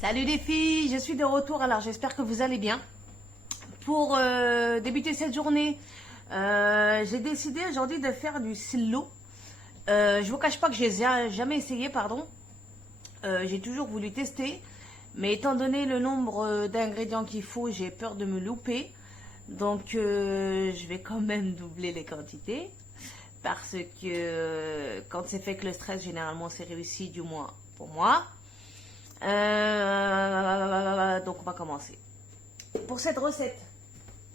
Salut les filles, je suis de retour, alors j'espère que vous allez bien. Pour débuter cette journée, j'ai décidé aujourd'hui de faire du slow. Je vous cache pas que j'ai jamais essayé, pardon. J'ai toujours voulu tester, mais étant donné le nombre d'ingrédients qu'il faut, j'ai peur de me louper. Donc je vais quand même doubler les quantités. Parce que quand c'est fait avec le stress, généralement c'est réussi, du moins pour moi. Donc on va commencer. Pour cette recette,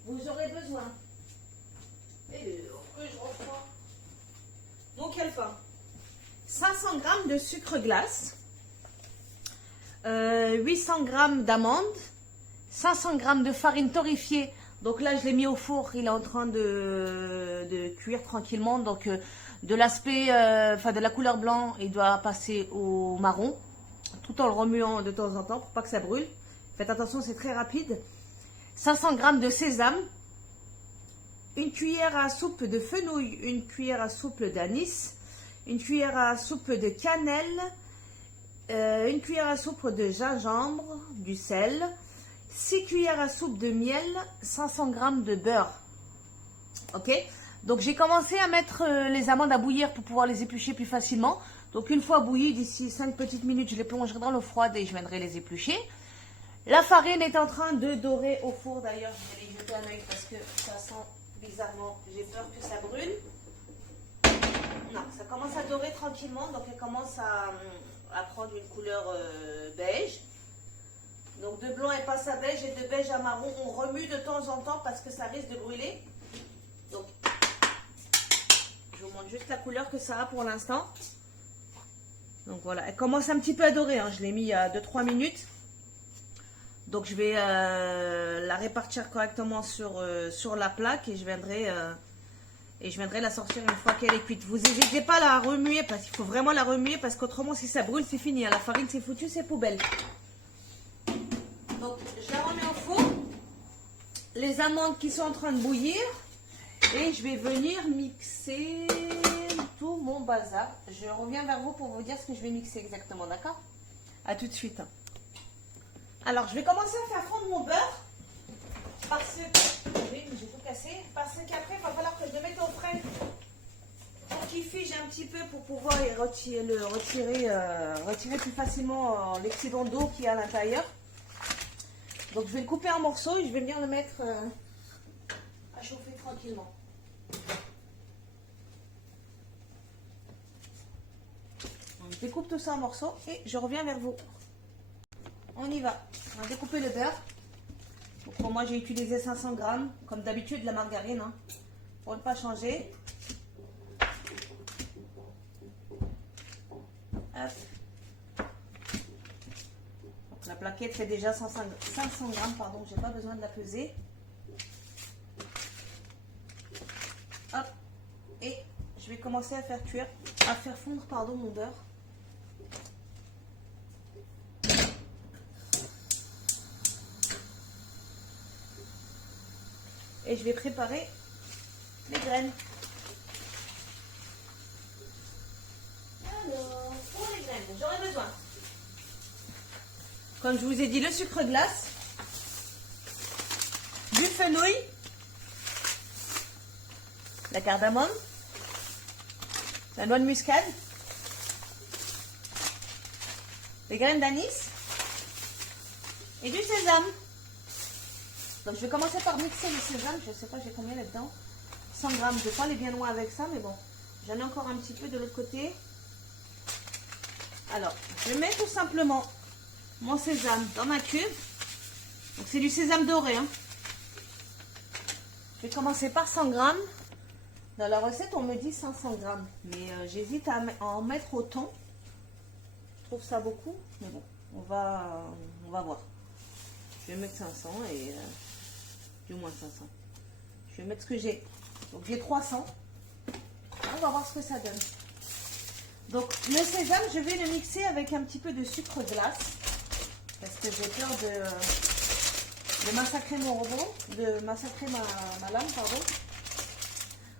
vous aurez besoin. Donc quelle fin 500 g de sucre glace, 800 g d'amandes, 500 g de farine torréfiée. Donc là, je l'ai mis au four, il est en train de cuire tranquillement. Donc de l'aspect, de la couleur blanc, il doit passer au marron, tout en le remuant de temps en temps pour pas que ça brûle. Faites attention, c'est très rapide. 500 g de sésame, une cuillère à soupe de fenouil, une cuillère à soupe d'anis, une cuillère à soupe de cannelle, une cuillère à soupe de gingembre, du sel, 6 cuillères à soupe de miel, 500 g de beurre. Ok, donc j'ai commencé à mettre les amandes à bouillir pour pouvoir les éplucher plus facilement. Donc une fois bouillies, d'ici 5 petites minutes, je les plongerai dans l'eau froide et je viendrai les éplucher. La farine est en train de dorer au four. D'ailleurs, je vais les jeter un œil parce que ça sent bizarrement. J'ai peur que ça brûle. Non, ça commence à dorer tranquillement. Donc elle commence à prendre une couleur beige. Donc de blanc elle passe à beige et de beige à marron. On remue de temps en temps parce que ça risque de brûler. Donc je vous montre juste la couleur que ça a pour l'instant. Donc voilà, elle commence un petit peu à dorer, hein. Je l'ai mis il y a 2-3 minutes. Donc je vais la répartir correctement sur la plaque et je viendrai la sortir une fois qu'elle est cuite. Vous n'hésitez pas à la remuer parce qu'il faut vraiment la remuer parce qu'autrement si ça brûle c'est fini, hein. La farine c'est foutu, c'est poubelle. Donc je la remets au four. Les amandes qui sont en train de bouillir et je vais venir mixer tout mon bazar. Je reviens vers vous pour vous dire ce que je vais mixer exactement, d'accord? A tout de suite. Alors, je vais commencer à faire fondre mon beurre. Parce que... Oui, j'ai tout cassé. Parce qu'après, il va falloir que je le mette au frais. Pour qu'il fige un petit peu pour pouvoir retirer plus facilement l'excédent d'eau qui est à l'intérieur. Donc, je vais le couper en morceaux et je vais venir le mettre à chauffer tranquillement. Je découpe tout ça en morceaux et je reviens vers vous. On y va. On va découper le beurre. Donc pour moi, j'ai utilisé 500 g, comme d'habitude, la margarine, hein, pour ne pas changer. Hop. Donc, la plaquette fait déjà 500 g, pardon, j'ai pas besoin de la peser. Hop. Et je vais commencer à faire fondre, pardon, mon beurre. Et je vais préparer les graines. Alors, pour les graines, j'aurai besoin, comme je vous ai dit, le sucre glace, du fenouil, la cardamome, la noix de muscade, les graines d'anis et du sésame. Donc je vais commencer par mixer le sésame, je ne sais pas j'ai combien là-dedans, 100 g, je ne vais pas aller bien loin avec ça, mais bon, j'en ai encore un petit peu de l'autre côté. Alors, je mets tout simplement mon sésame dans ma cuve, donc c'est du sésame doré, hein. Je vais commencer par 100 g, dans la recette on me dit 500 g, mais j'hésite à en mettre autant, je trouve ça beaucoup, mais bon, on va voir. Je vais mettre 500 et... du moins 500. Je vais mettre ce que j'ai. Donc j'ai 300. On va voir ce que ça donne. Donc le sésame, je vais le mixer avec un petit peu de sucre glace. Parce que j'ai peur de massacrer mon robot. De massacrer ma lame, pardon.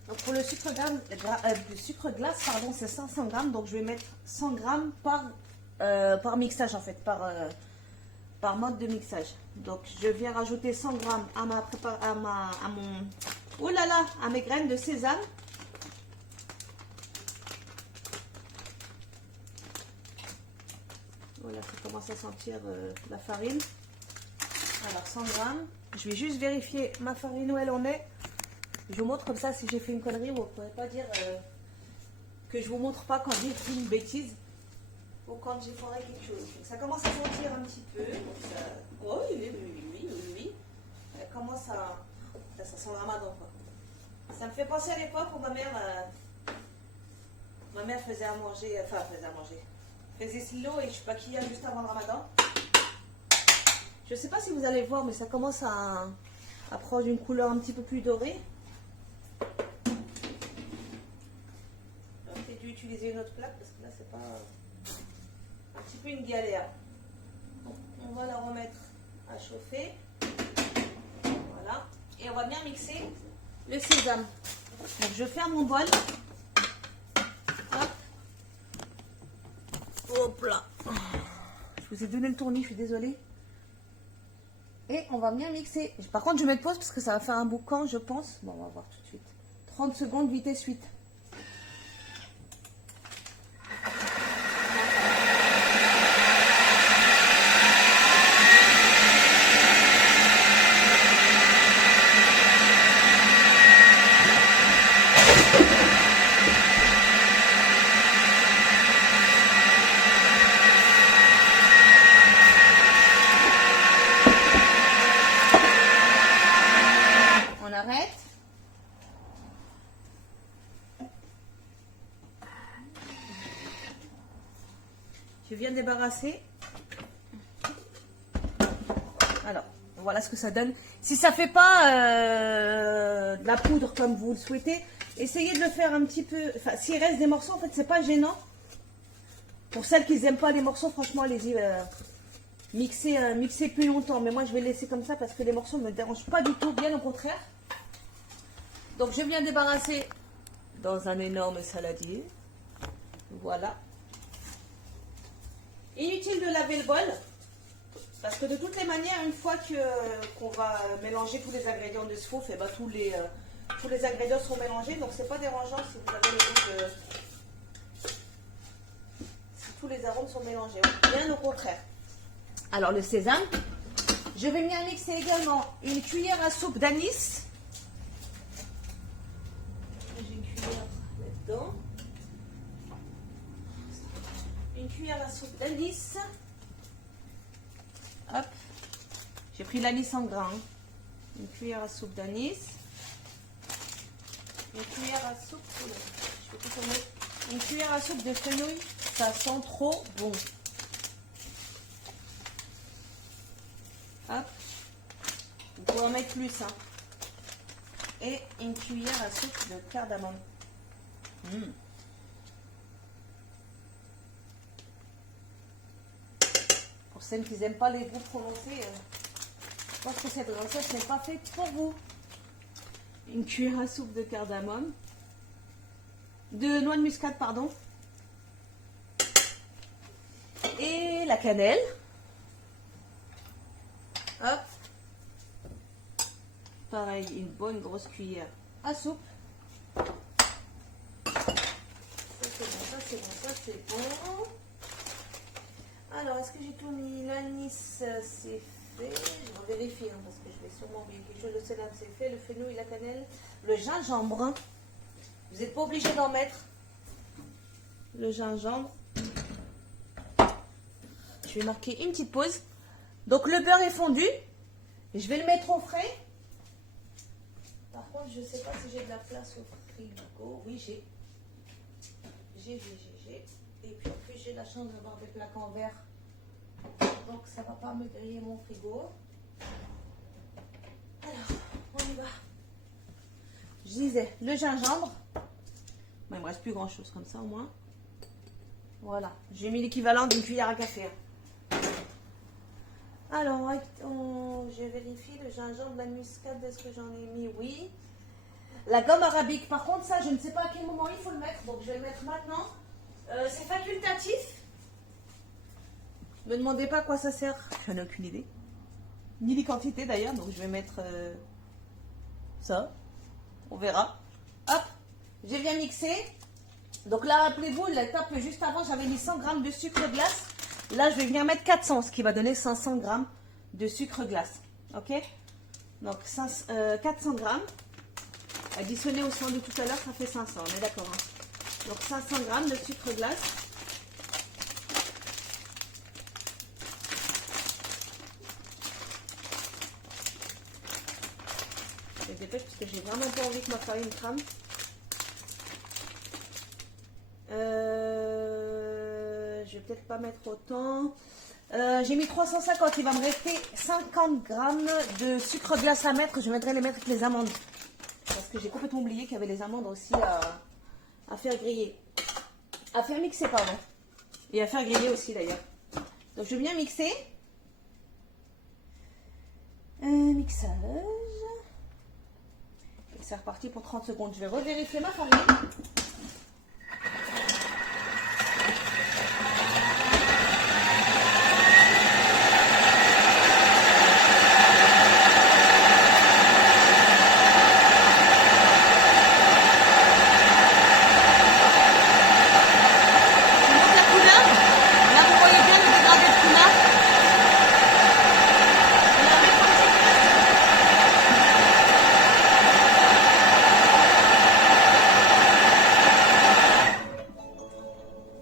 Donc pour le sucre glace, pardon, c'est 500 g. Donc je vais mettre 100 g par mixage en fait. par mode de mixage. Donc je viens rajouter 100 grammes à oh là là, à mes graines de sésame. Voilà, ça commence à sentir la farine. Alors 100 grammes. Je vais juste vérifier ma farine où elle en est. Je vous montre comme ça si j'ai fait une connerie, vous ne pourrez pas dire que je vous montre pas quand j'ai fait une bêtise ou quand j'ai foiré quelque chose. Donc, ça commence à sentir un petit peu. Donc ça... Oh oui. Elle commence à... Ça sent le ramadan quoi. Ça me fait penser à l'époque où ma mère faisait à manger, faisait silo et choupakia juste avant le ramadan. Je ne sais pas si vous allez voir, mais ça commence à prendre une couleur un petit peu plus dorée. J'aurais peut-être dû utiliser une autre plaque parce que là c'est pas un petit peu une galère. Donc, on va la remettre à chauffer. Voilà. Et on va bien mixer le sésame. Donc je ferme mon bol. Hop. Hop là. Je vous ai donné le tournis, je suis désolée. Et on va bien mixer. Par contre, je vais mettre pause parce que ça va faire un boucan, je pense. Bon, on va voir tout de suite. 30 secondes, vitesse 8. Je viens débarrasser. Alors, voilà ce que ça donne. Si ça fait pas de la poudre comme vous le souhaitez, essayez de le faire un petit peu. Enfin, s'il reste des morceaux, en fait, c'est pas gênant. Pour celles qui n'aiment pas les morceaux, franchement, allez-y, mixer plus longtemps. Mais moi, je vais laisser comme ça parce que les morceaux ne me dérangent pas du tout, bien au contraire. Donc, je viens débarrasser dans un énorme saladier. Voilà. Inutile de laver le bol, parce que de toutes les manières, une fois qu'on va mélanger tous les ingrédients de ce fouf, et ben tous les ingrédients seront mélangés, donc c'est pas dérangeant si vous avez le goût de... Si tous les arômes sont mélangés, bien au contraire. Alors le sésame, je vais bien mixer également une cuillère à soupe d'anis. J'ai une cuillère là-dedans. Une cuillère à soupe d'anis. Hop. J'ai pris l'anis en grains. Une cuillère à soupe d'anis. Une cuillère à soupe. Une cuillère à soupe de fenouil. Ça sent trop bon. Hop. Vous pouvez en mettre plus. Hein. Et une cuillère à soupe de cardamome. Pour celles qui n'aiment pas les goûts prononcés, je pense que cette recette n'est pas faite pour vous. Une cuillère à soupe de cardamome. De noix de muscade, pardon. Et la cannelle. Hop. Pareil, une bonne grosse cuillère à soupe. Ça c'est bon, ça c'est bon, ça c'est bon. Alors, est-ce que j'ai tout mis? L'anis, c'est fait. Je vais vérifier hein, parce que je vais sûrement oublier quelque chose. Le sésame, c'est fait. Le fenouil, la cannelle. Le gingembre. Vous n'êtes pas obligé d'en mettre. Le gingembre. Je vais marquer une petite pause. Donc, le beurre est fondu. Je vais le mettre au frais. Par contre, je ne sais pas si j'ai de la place au frigo. Oui, j'ai. Et puis en plus, j'ai la chance d'avoir des plaques en verre. Donc, ça ne va pas me griller mon frigo. Alors, on y va. Je disais, le gingembre. Bon, il ne me reste plus grand chose comme ça au moins. Voilà, j'ai mis l'équivalent d'une cuillère à café. Alors, je vérifie le gingembre, la muscade, est-ce que j'en ai mis? Oui. La gomme arabique, par contre, ça, je ne sais pas à quel moment il faut le mettre. Donc, je vais le mettre maintenant. C'est facultatif. Me demandez pas à quoi ça sert, j'en ai aucune idée. Ni les quantités d'ailleurs, donc je vais mettre ça. On verra. Hop, j'ai bien mixé. Donc là, rappelez-vous, l'étape juste avant, j'avais mis 100 g de sucre glace. Là, je vais venir mettre 400, ce qui va donner 500 g de sucre glace. Ok? Donc 400 g. Additionné au 100 de tout à l'heure, ça fait 500. On est d'accord, hein? Donc 500 g de sucre glace. Je dépêche parce que j'ai vraiment pas envie que ma farine crame. Je vais peut-être pas mettre autant. J'ai mis 350. Il va me rester 50 g de sucre glace à mettre. Je viendrai les mettre avec les amandes. Parce que j'ai complètement oublié qu'il y avait les amandes aussi à faire griller. À faire mixer, pardon. Et à faire griller aussi d'ailleurs. Donc je viens mixer. Mixage. Et c'est reparti pour 30 secondes. Je vais revérifier ma farine.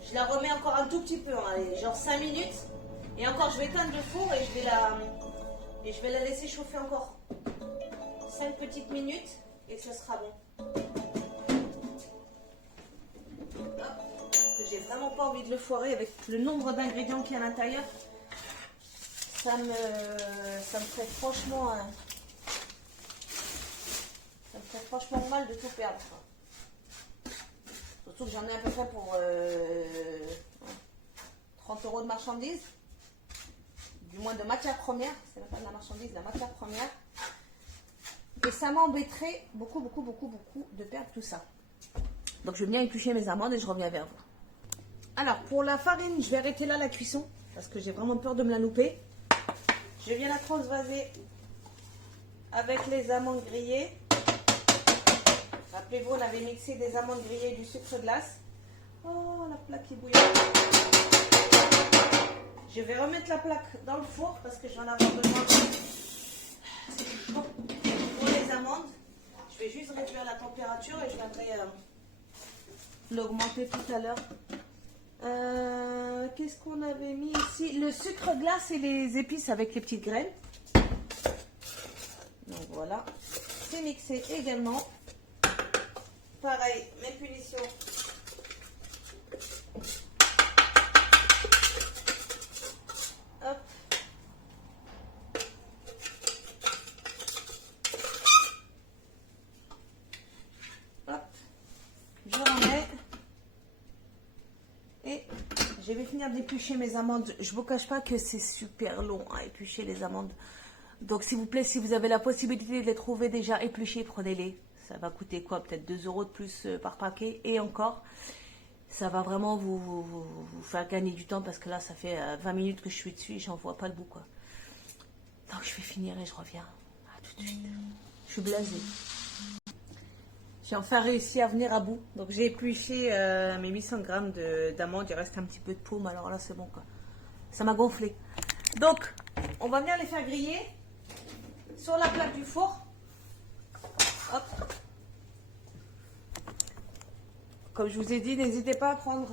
Je la remets encore un tout petit peu, hein, allez, genre 5 minutes. Et encore, je vais éteindre le four et je vais la laisser chauffer encore 5 petites minutes et ce sera bon. Hop, parce que j'ai vraiment pas envie de le foirer avec le nombre d'ingrédients qu'il y a à l'intérieur. Ça me ferait franchement, mal de tout perdre. Surtout que j'en ai à peu près pour 30 € de marchandises. Du moins de matière première. C'est même pas de la marchandise, de la matière première. Et ça m'embêterait beaucoup de perdre tout ça. Donc je vais bien éplucher mes amandes et je reviens vers vous. Alors pour la farine, je vais arrêter là la cuisson. Parce que j'ai vraiment peur de me la louper. Je viens la transvaser avec les amandes grillées. Rappelez-vous, on avait mixé des amandes grillées et du sucre glace. Oh, la plaque est bouillante. Je vais remettre la plaque dans le four parce que je vais en avoir besoin pour les amandes. Je vais juste réduire la température et je viendrai l'augmenter tout à l'heure. Qu'est-ce qu'on avait mis ici? Le sucre glace et les épices avec les petites graines. Donc voilà. C'est mixé également. Pareil, mes punitions. Hop. Hop. Je remets. Et je vais finir d'éplucher mes amandes. Je ne vous cache pas que c'est super long à éplucher les amandes. Donc s'il vous plaît, si vous avez la possibilité de les trouver déjà épluchées, prenez-les. Ça va coûter quoi? Peut-être 2 € de plus par paquet. Et encore, ça va vraiment vous faire gagner du temps parce que là, ça fait 20 minutes que je suis dessus et j'en vois pas le bout, quoi. Donc, je vais finir et je reviens. À tout de suite. Je suis blasée. J'ai enfin réussi à venir à bout. Donc, j'ai épluché mes 800 g d'amandes. Il reste un petit peu de paume. Alors là, c'est bon, quoi. Ça m'a gonflé. Donc, on va venir les faire griller sur la plaque du four. Hop. Comme je vous ai dit, n'hésitez pas à prendre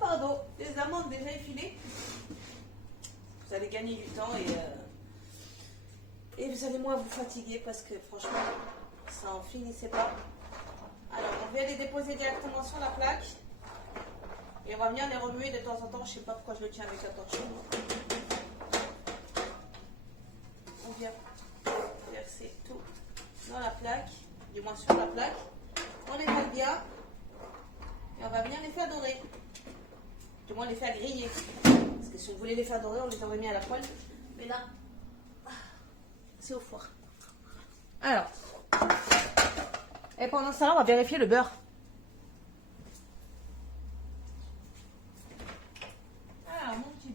pardon, des amandes déjà effilées. Vous allez gagner du temps et vous allez moins vous fatiguer parce que franchement, ça en finissait pas. Alors, on vient les déposer directement sur la plaque et on va venir les remuer de temps en temps. Je ne sais pas pourquoi je le tiens avec la torche. On vient verser tout dans la plaque, du moins sur la plaque. On les met bien et on va venir les faire dorer. Du moins les faire griller. Parce que si on voulait les faire dorer, on les aurait mis à la poêle. Mais là, c'est au four. Alors, et pendant ça, on va vérifier le beurre. Alors, mon petit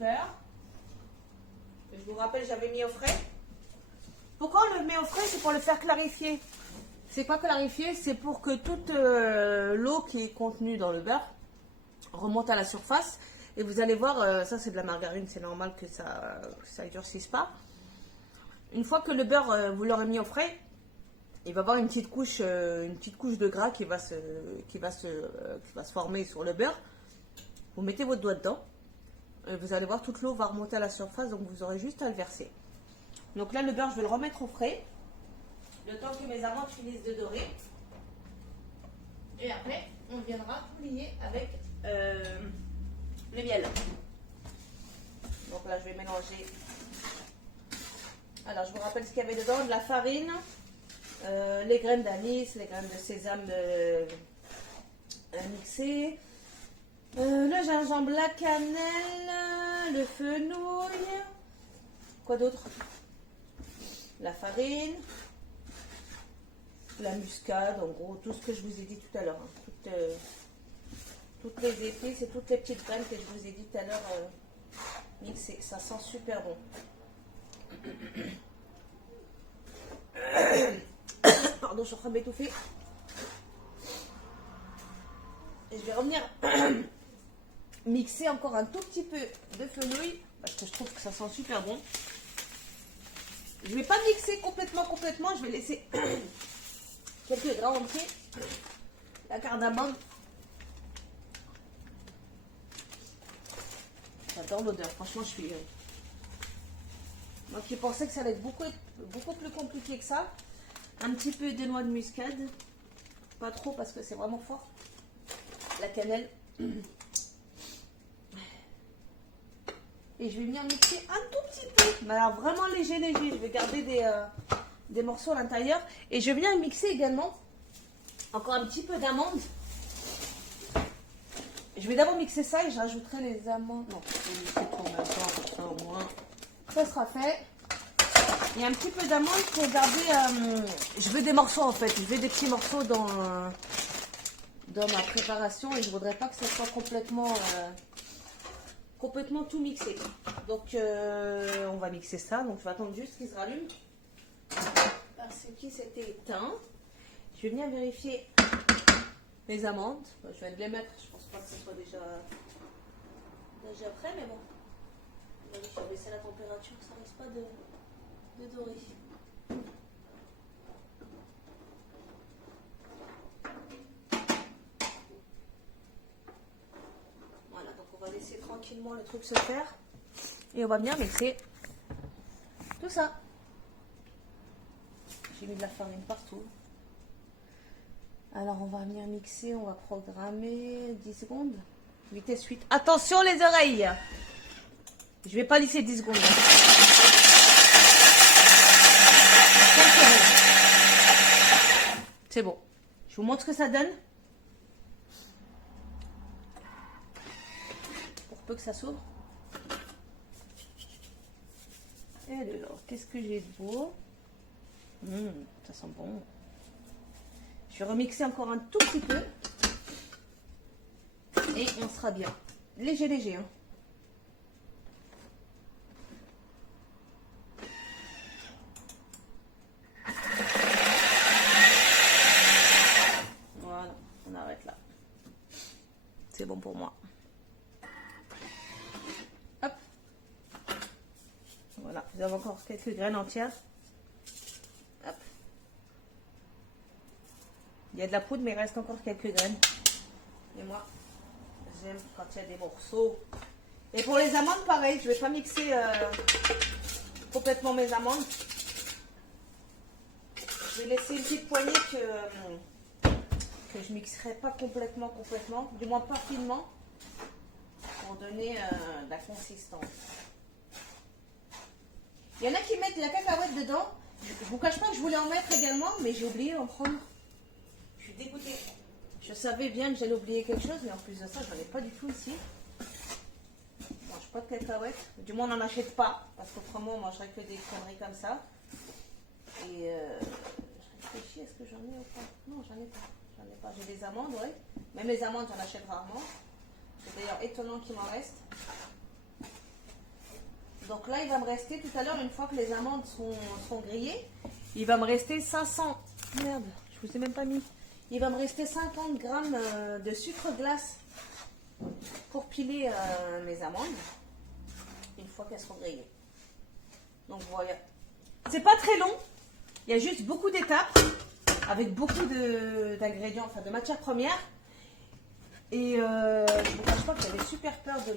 rappelle, j'avais mis au frais. Pourquoi on le met au frais? C'est pour le faire clarifier. C'est pas clarifier, c'est pour que toute l'eau qui est contenue dans le beurre remonte à la surface. Et vous allez voir, ça c'est de la margarine, c'est normal que ça durcisse pas. Une fois que le beurre, vous l'aurez mis au frais, il va y avoir une petite couche de gras qui va se former sur le beurre. Vous mettez votre doigt dedans. Et vous allez voir, toute l'eau va remonter à la surface, donc vous aurez juste à le verser. Donc là, le beurre, je vais le remettre au frais. Le temps que mes amandes finissent de dorer. Et après, on viendra lier avec le miel. Donc là, je vais mélanger. Alors, je vous rappelle ce qu'il y avait dedans. De la farine, les graines d'anis, les graines de sésame mixées, le gingembre, la cannelle, le fenouil. Quoi d'autre? La farine, la muscade, en gros, tout ce que je vous ai dit tout à l'heure. Hein. Toutes les épices et toutes les petites graines que je vous ai dit tout à l'heure mixées. Ça sent super bon. Pardon, je suis en train de m'étouffer. Et je vais revenir mixer encore un tout petit peu de fenouil parce que je trouve que ça sent super bon. Je vais pas mixer complètement, je vais laisser quelques grains entiers. La cardamome. J'adore l'odeur, franchement je suis... Moi qui pensais que ça allait être beaucoup plus compliqué que ça. Un petit peu de noix de muscade. Pas trop parce que c'est vraiment fort. La cannelle. Et je vais venir mixer un tout petit peu. Mais alors vraiment léger. Je vais garder des morceaux à l'intérieur. Et je vais venir mixer également encore un petit peu d'amandes. Je vais d'abord mixer ça et je rajouterai les amandes. Non, je vais mixer tout en même temps, comme ça au moins. Ça sera fait. Il y a un petit peu d'amandes pour garder... je veux des morceaux en fait. Je veux des petits morceaux dans ma préparation. Et je ne voudrais pas que ça soit complètement tout mixé. Donc on va mixer ça. Donc je vais attendre juste qu'il se rallume. Parce qu'il s'était éteint. Je vais venir vérifier les amandes. Je vais les mettre. Je pense pas que ce soit déjà prêt, mais bon. Je vais baisser la température, que ça risque pas de dorer. Voilà, donc on va laisser tranquillement le truc se faire. Et on va bien mixer tout ça. J'ai mis de la farine partout. Alors on va venir mixer, on va programmer 10 secondes. Vitesse 8. Attention les oreilles! Je vais pas laisser 10 secondes. C'est bon. Je vous montre ce que ça donne. Pour peu que ça s'ouvre. Et alors, qu'est-ce que j'ai de beau? Ça sent bon. Je vais remixer encore un tout petit peu. Et on sera bien. Léger, hein. Voilà, on arrête là. C'est bon pour moi. Hop. Voilà, vous avez encore quelques graines entières. Hop. Il y a de la poudre, mais il reste encore quelques graines. Et moi, j'aime quand il y a des morceaux. Et pour les amandes, pareil, je ne vais pas mixer complètement mes amandes. Je vais laisser une petite poignée que je mixerai pas complètement, du moins pas finement, pour donner de la consistance. Il y en a qui mettent de la cacahuète dedans. Je vous cache pas que je voulais en mettre également, mais j'ai oublié d'en prendre. Je suis dégoûtée. Je savais bien que j'allais oublier quelque chose, mais en plus de ça, j'en ai pas du tout ici. Je mange pas de cacahuètes. Du moins, on n'en achète pas, parce qu'autrement, on mangerait que des conneries comme ça. Et je réfléchis, est-ce que j'en ai ou pas? Non, j'en ai pas. J'ai des amandes, ouais. Même les amandes, j'en achète rarement. C'est d'ailleurs étonnant qu'il m'en reste. Donc là, il va me rester tout à l'heure, une fois que les amandes sont grillées, il va me rester 500. Merde, je vous ai même pas mis. Il va me rester 50 grammes de sucre glace pour piler mes amandes une fois qu'elles seront grillées. Donc voilà. C'est pas très long. Il y a juste beaucoup d'étapes avec beaucoup d'ingrédients, enfin de matières premières. Et je ne vous cache pas que j'avais super peur de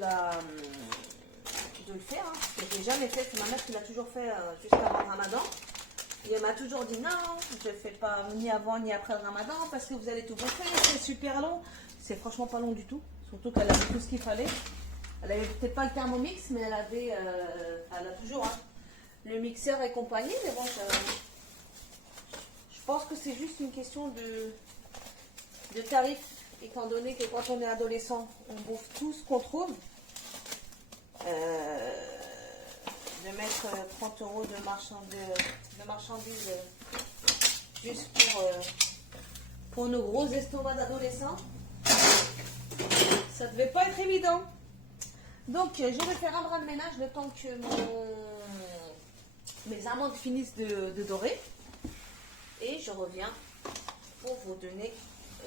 le faire. Hein, parce que je l'ai jamais fait. C'est ma mère qui l'a toujours fait jusqu'à le Ramadan. Et elle m'a toujours dit non, je ne fais pas ni avant ni après le Ramadan parce que vous allez tout bouffer, c'est super long. C'est franchement pas long du tout. Surtout qu'elle avait tout ce qu'il fallait. Elle avait peut-être pas le Thermomix, mais elle avait, elle a toujours le mixeur et compagnie. Mais bon, je pense que c'est juste une question de tarif, étant donné que quand on est adolescent, on bouffe tout ce qu'on trouve. De mettre 30 € de marchandises juste pour nos gros estomacs d'adolescents, ça devait pas être évident. Donc je vais faire un bras de ménage le temps que mes amandes finissent de dorer et je reviens pour vous donner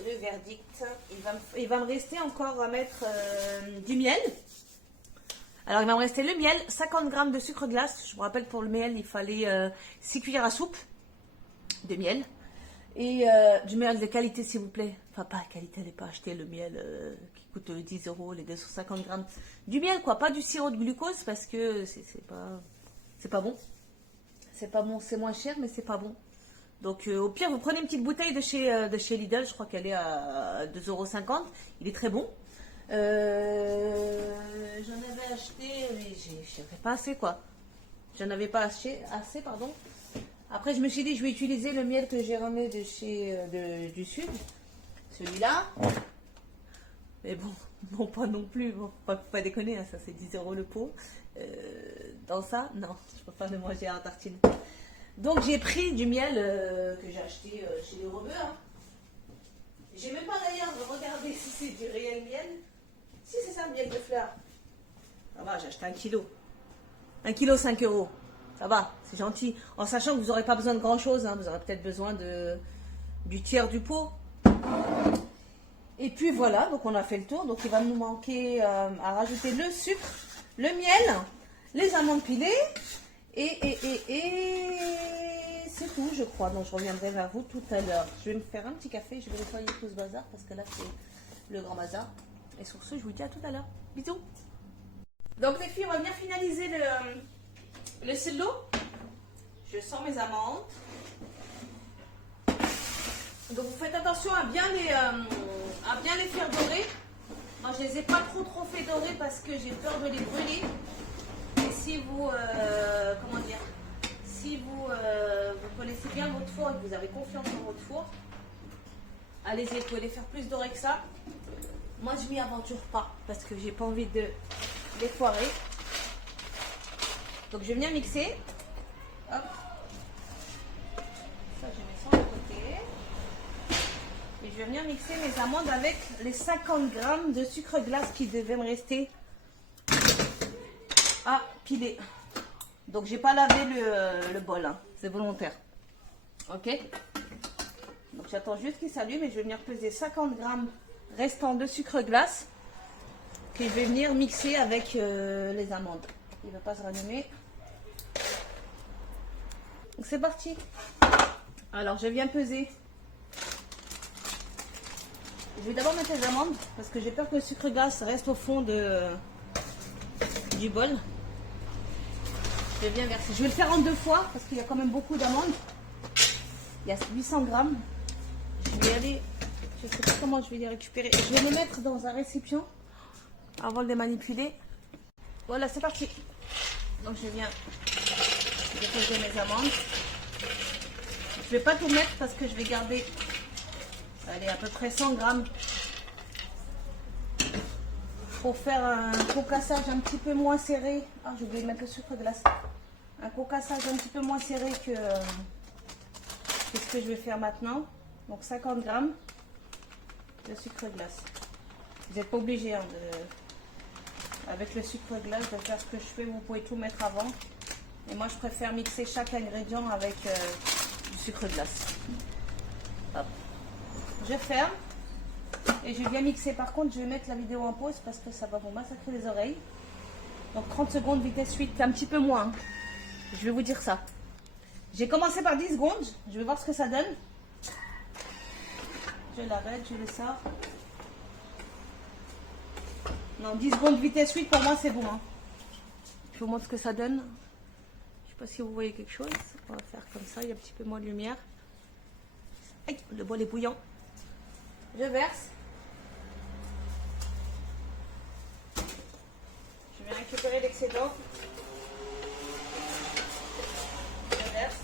le verdict. Il va me rester encore à mettre du miel. Alors, il va me rester le miel, 50 grammes de sucre glace. Je vous rappelle, pour le miel, il fallait 6 cuillères à soupe de miel. Et du miel de qualité, s'il vous plaît. Enfin, pas qualité, n'allez pas acheter le miel qui coûte 10 €, les 250 grammes. Du miel, quoi, pas du sirop de glucose, parce que c'est pas bon. C'est pas bon, c'est moins cher, mais c'est pas bon. Donc, au pire, vous prenez une petite bouteille de chez Lidl. Je crois qu'elle est à 2,50 €. Il est très bon. J'en avais acheté, mais j'avais pas assez quoi. J'en avais pas assez, pardon. Après, je me suis dit, je vais utiliser le miel que j'ai ramené de chez du sud, celui-là. Mais bon, pas non plus. Bon, pas déconner, hein, ça c'est 10 € le pot. Dans ça, non, je peux pas le manger à la tartine. Donc j'ai pris du miel que j'ai acheté chez les Rebeux. Hein. J'ai même pas d'ailleurs regardé si c'est du réel miel. Si c'est ça, miel de fleurs. Ça va, j'ai acheté 1 kilo. 1 kilo, 5 €. Ça va, c'est gentil. En sachant que vous n'aurez pas besoin de grand chose. Hein. Vous aurez peut-être besoin du tiers du pot. Et puis voilà, donc on a fait le tour. Donc il va nous manquer à rajouter le sucre, le miel, les amandes pilées. Et c'est tout, je crois. Donc je reviendrai vers vous tout à l'heure. Je vais me faire un petit café. Je vais nettoyer tout ce bazar parce que là c'est le grand bazar. Et sur ce, je vous dis à tout à l'heure. Bisous. Donc les filles, on va venir finaliser le silo. Je sors mes amandes. Donc vous faites attention à bien les faire dorer. Moi je les ai pas trop fait dorer parce que j'ai peur de les brûler. Et si vous si vous connaissez bien votre four et que vous avez confiance en votre four, allez-y, vous pouvez les faire plus dorés que ça. Moi, je m'y aventure pas parce que j'ai pas envie de les foirer. Donc, je vais venir mixer. Hop. Ça, je mets ça de côté. Et je vais venir mixer mes amandes avec les 50 grammes de sucre glace qui devaient me rester à piler. Donc, j'ai pas lavé le bol. Hein. C'est volontaire. Ok. Donc, j'attends juste qu'il s'allume et je vais venir peser 50 grammes restant de sucre glace que je vais venir mixer avec les amandes. Il ne va pas se rallumer. Donc c'est parti. Alors je viens peser. Je vais d'abord mettre les amandes parce que j'ai peur que le sucre glace reste au fond du bol. Je viens verser. Je vais le faire en 2 fois parce qu'il y a quand même beaucoup d'amandes. Il y a 800 grammes. Je vais aller... Je ne sais pas comment je vais les récupérer. Je vais les mettre dans un récipient avant de les manipuler. Voilà, c'est parti. Donc je viens déposer mes amandes. Je ne vais pas tout mettre parce que je vais garder allez, à peu près 100 grammes pour faire un concassage un petit peu moins serré. Ah, j'ai oublié de mettre le sucre glace. Un concassage un petit peu moins serré que ce que je vais faire maintenant. Donc 50 grammes. De sucre glace. Vous n'êtes pas obligé hein, avec le sucre glace, je vais faire ce que je fais. Vous pouvez tout mettre avant. Et moi, je préfère mixer chaque ingrédient avec du sucre glace. Hop. Je ferme. Et je vais bien mixer. Par contre, je vais mettre la vidéo en pause parce que ça va vous massacrer les oreilles. Donc 30 secondes, vitesse 8, un petit peu moins. Je vais vous dire ça. J'ai commencé par 10 secondes. Je vais voir ce que ça donne. Je l'arrête, je le sors. Non, 10 secondes, vitesse 8, pour moi, c'est bon. Hein. Je vous montre ce que ça donne. Je ne sais pas si vous voyez quelque chose. On va faire comme ça, il y a un petit peu moins de lumière. Aïe, le bol est bouillant. Je verse. Je vais récupérer l'excédent. Je verse.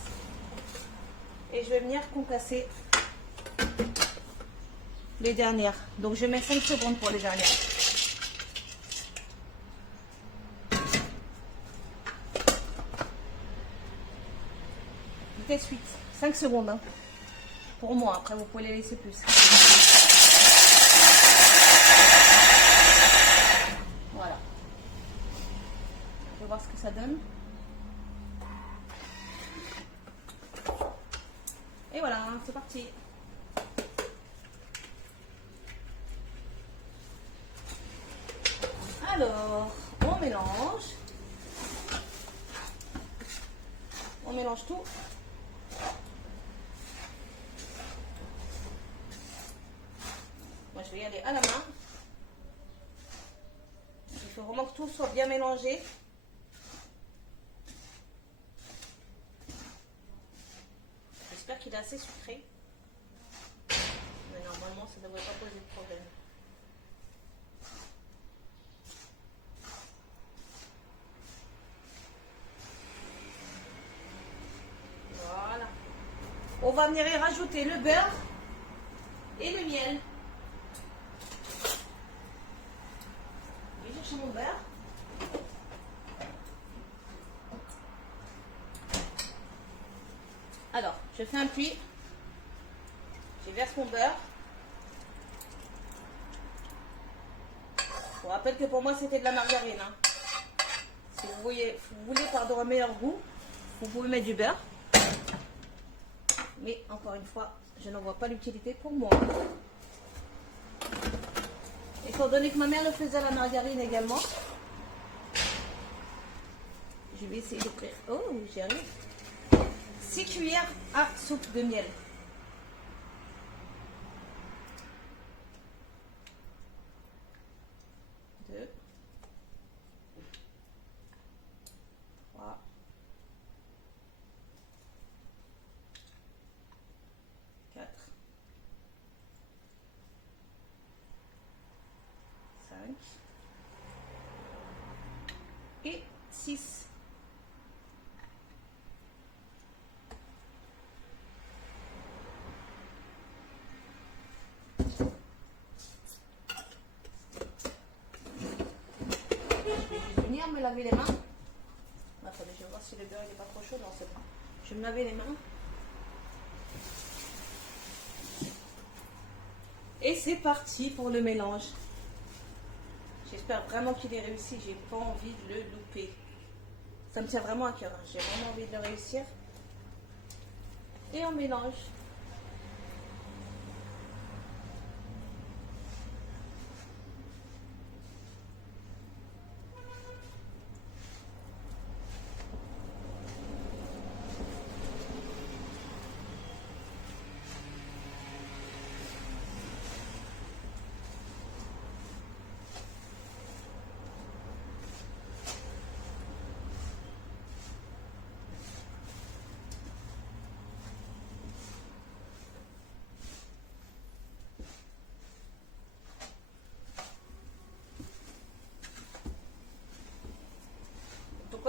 Et je vais venir concasser les dernières. Donc je mets 5 secondes pour les dernières. Vitesse 8. 5 secondes. Hein. Pour moi, après vous pouvez les laisser plus. Voilà. Je vais voir ce que ça donne. Et voilà, c'est parti. Alors, on mélange. On mélange tout. Moi, je vais y aller à la main. Il faut vraiment que tout soit bien mélangé. J'espère qu'il est assez sucré. Mais normalement, ça ne devrait pas poser de problème. Voilà. On va venir y rajouter le beurre et le miel. Je vais chercher mon beurre. Alors, je fais un pli. Je verse mon beurre. Je vous rappelle que pour moi, c'était de la margarine. Hein. Si vous voulez pardon, un meilleur goût, vous pouvez mettre du beurre. Mais encore une fois, je n'en vois pas l'utilité pour moi. Étant donné que ma mère le faisait à la margarine également, je vais essayer de faire. Oh, j'y arrive. 6 cuillères à soupe de miel. 2, 3, 4, 5 et 6. Me laver les mains. Attendez, je vais voir si le beurre n'est pas trop chaud. Non, c'est bon. Je vais me laver les mains. Et c'est parti pour le mélange. J'espère vraiment qu'il est réussi. J'ai pas envie de le louper. Ça me tient vraiment à cœur. Hein. J'ai vraiment envie de le réussir. Et on mélange.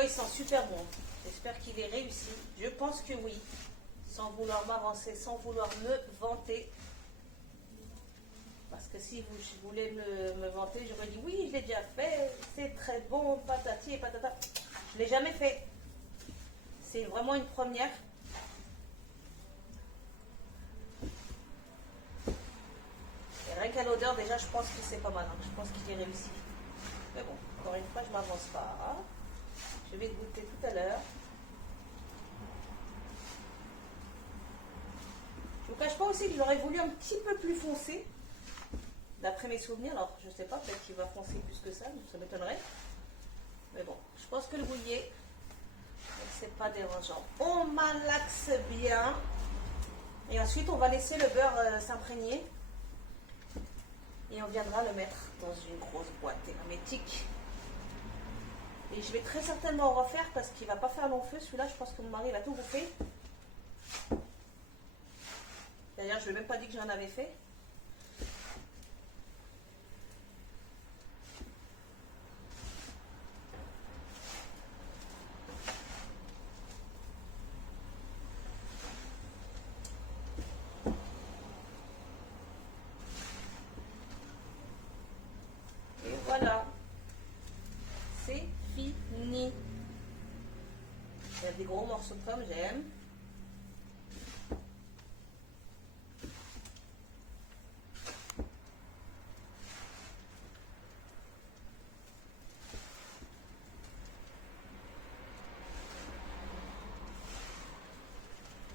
Il sent super bon. J'espère qu'il est réussi. Je pense que oui. Sans vouloir m'avancer, sans vouloir me vanter. Parce que si vous voulez me vanter, j'aurais dit oui, je l'ai déjà fait. C'est très bon, patati et patata. Je ne l'ai jamais fait. C'est vraiment une première. Et rien qu'à l'odeur, déjà, je pense que c'est pas mal. Hein. Je pense qu'il est réussi. Mais bon, encore une une fois, je m'avance pas. Je vais goûter tout à l'heure. Je ne vous cache pas aussi que j'aurais voulu un petit peu plus foncé. D'après mes souvenirs, alors je sais pas, peut-être qu'il va foncer plus que ça m'étonnerait. Mais bon, je pense que le bouillier, c'est pas dérangeant. On malaxe bien. Et ensuite, on va laisser le beurre s'imprégner. Et on viendra le mettre dans une grosse boîte hermétique. Et je vais très certainement en refaire parce qu'il va pas faire long feu. Celui-là, je pense que mon mari va tout bouffer. D'ailleurs, je ne lui ai même pas dit que j'en avais fait. Et voilà. C'est fini. Il y a des gros morceaux de pommes, j'aime.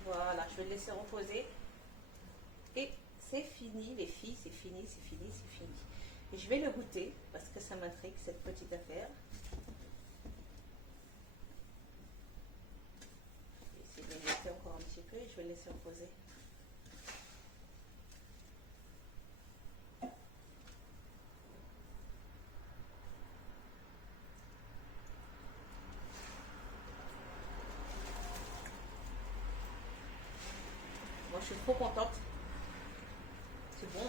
Voilà, je vais le laisser reposer. Et c'est fini, les filles, c'est fini, c'est fini, c'est fini. Et je vais le goûter parce que ça m'intrigue cette petite affaire. Je vais essayer de le laisser encore un petit peu et je vais le laisser reposer. Moi, je suis trop contente. C'est bon.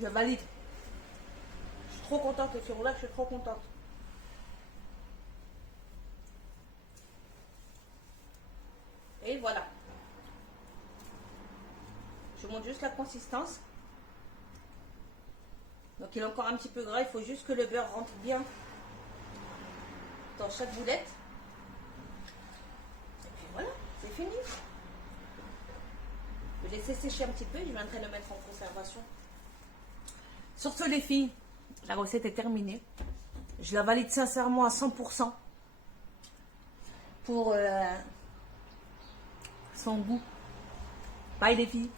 Je valide. Je suis trop contente. Ce jour-là, je suis trop contente. Et voilà. Je vous montre juste la consistance. Donc il est encore un petit peu gras. Il faut juste que le beurre rentre bien dans chaque boulette. Et puis voilà, c'est fini. Je vais laisser sécher un petit peu et je viendrai le mettre en conservation. Sur ce les filles, la recette est terminée. Je la valide sincèrement à 100% pour son goût. Bye les filles.